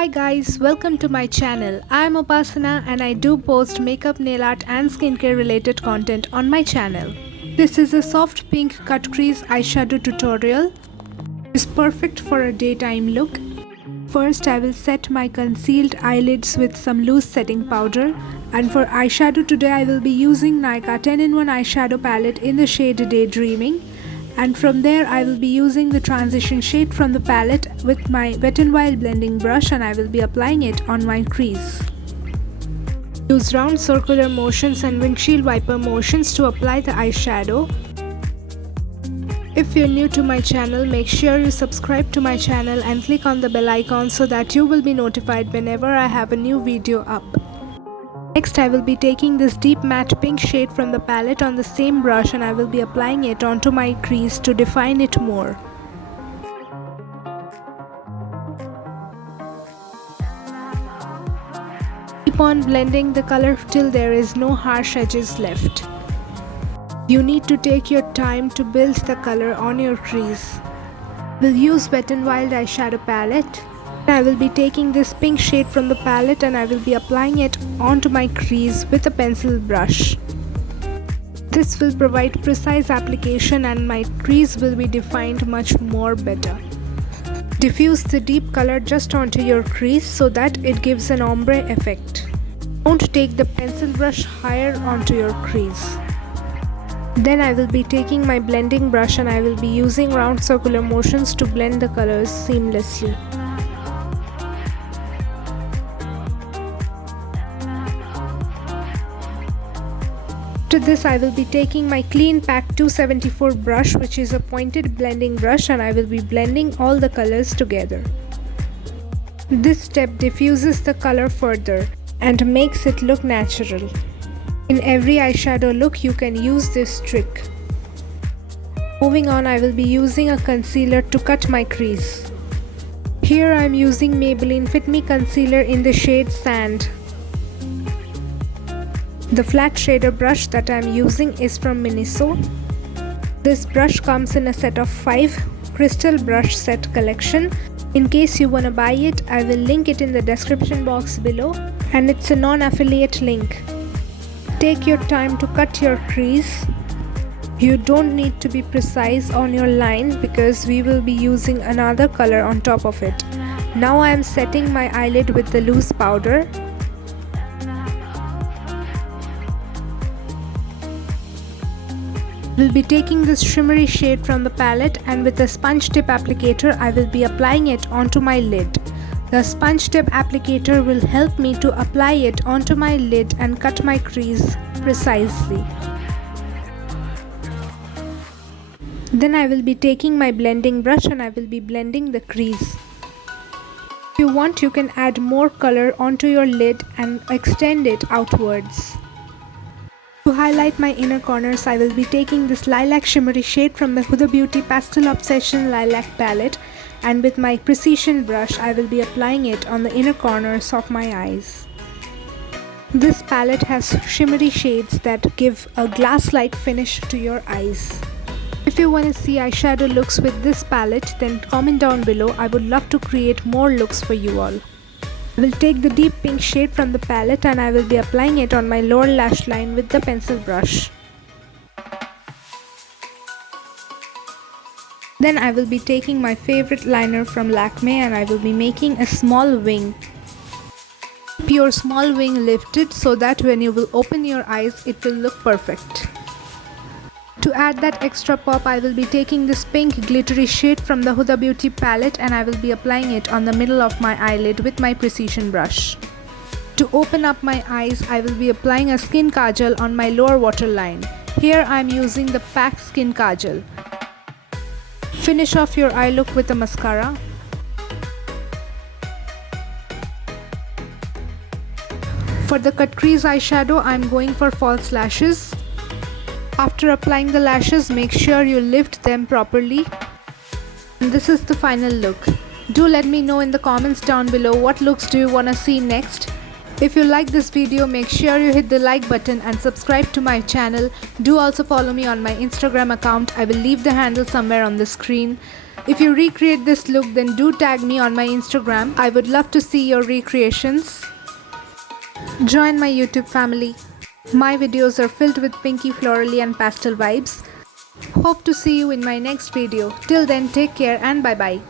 Hi guys, welcome to my channel. I am Upasana and I do post makeup, nail art and skincare related content on my channel. This is a soft pink cut crease eyeshadow tutorial. It's perfect for a daytime look. First I will set my concealed eyelids with some loose setting powder. And for eyeshadow today I will be using Nykaa 10-in-1 eyeshadow palette in the shade Daydreaming. And from there I will be using the transition shade from the palette with my Wet n Wild blending brush, and I will be applying it on my crease. Use round circular motions and windshield wiper motions to apply the eyeshadow. If you're new to my channel, make sure you subscribe to my channel and click on the bell icon so that you will be notified whenever I have a new video up. Next I will be taking this deep matte pink shade from the palette on the same brush, and I will be applying it onto my crease to define it more. Keep on blending the color till there is no harsh edges left. You need to take your time to build the color on your crease. We'll use Wet n Wild eyeshadow palette. I will be taking this pink shade from the palette and I will be applying it onto my crease with a pencil brush. This will provide precise application and my crease will be defined much more better. Diffuse the deep color just onto your crease so that it gives an ombre effect. Don't take the pencil brush higher onto your crease. Then I will be taking my blending brush and I will be using round circular motions to blend the colors seamlessly. To this I will be taking my Clean Pack 274 brush, which is a pointed blending brush, and I will be blending all the colors together. This step diffuses the color further and makes it look natural. In every eyeshadow look you can use this trick. Moving on, I will be using a concealer to cut my crease. Here I am using Maybelline Fit Me Concealer in the shade Sand. The flat shader brush that I am using is from Miniso. This brush comes in a set of 5 crystal brush set collection. In case you wanna buy it, I will link it in the description box below, and it's a non-affiliate link. Take your time to cut your crease. You don't need to be precise on your line because we will be using another color on top of it. Now I am setting my eyelid with the loose powder. We'll be taking this shimmery shade from the palette, and with a sponge tip applicator I will be applying it onto my lid. The sponge tip applicator will help me to apply it onto my lid and cut my crease precisely. Then I will be taking my blending brush and I will be blending the crease. If you want, you can add more color onto your lid and extend it outwards. To highlight my inner corners, I will be taking this lilac shimmery shade from the Huda Beauty Pastel Obsession Lilac palette, and with my precision brush I will be applying it on the inner corners of my eyes. This palette has shimmery shades that give a glass-like finish to your eyes. If you want to see eyeshadow looks with this palette, then comment down below. I would love to create more looks for you all. I will take the deep pink shade from the palette and I will be applying it on my lower lash line with the pencil brush. Then I will be taking my favorite liner from Lakme and I will be making a small wing. Keep your small wing lifted so that when you will open your eyes it will look perfect. To add that extra pop, I will be taking this pink glittery shade from the Huda Beauty palette and I will be applying it on the middle of my eyelid with my precision brush. To open up my eyes, I will be applying a skin kajal on my lower waterline. Here I am using the PAC Skin Kajal. Finish off your eye look with a mascara. For the cut crease eyeshadow, I am going for false lashes. After applying the lashes, make sure you lift them properly. And this is the final look. Do let me know in the comments down below what looks do you wanna see next. If you like this video, make sure you hit the like button and subscribe to my channel. Do also follow me on my Instagram account. I will leave the handle somewhere on the screen. If you recreate this look, then do tag me on my Instagram. I would love to see your recreations. Join my YouTube family. My videos are filled with pinky, florally and pastel vibes. Hope to see you in my next video. Till then, take care and bye bye.